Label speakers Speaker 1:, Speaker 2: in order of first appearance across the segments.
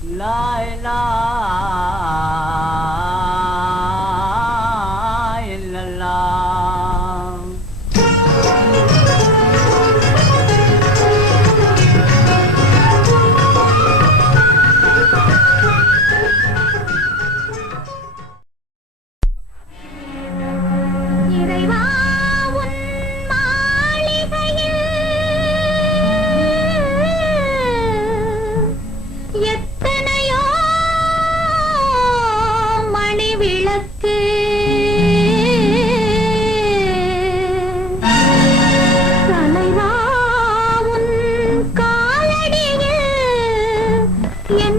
Speaker 1: la la Bien.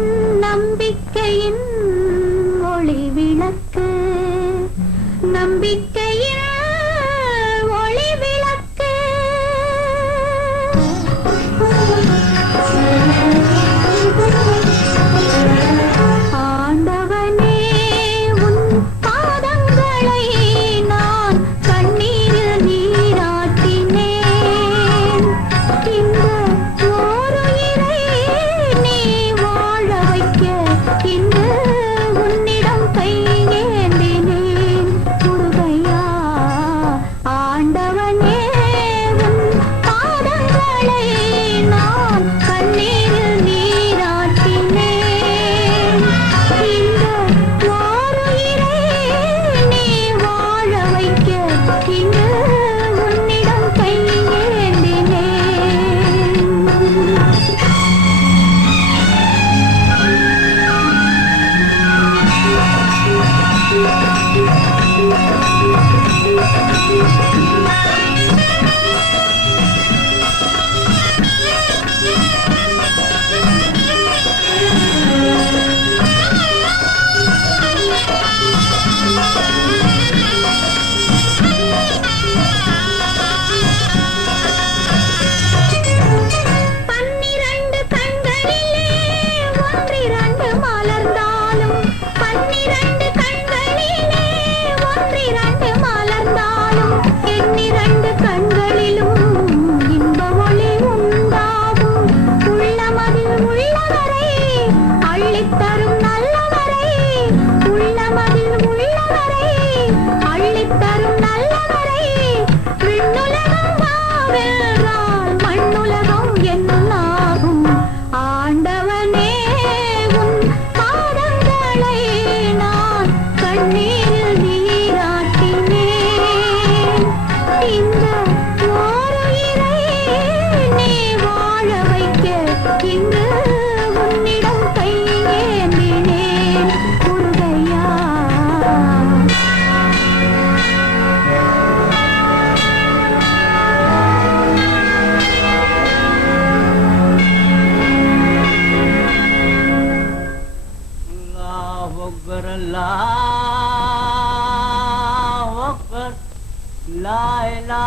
Speaker 1: Naina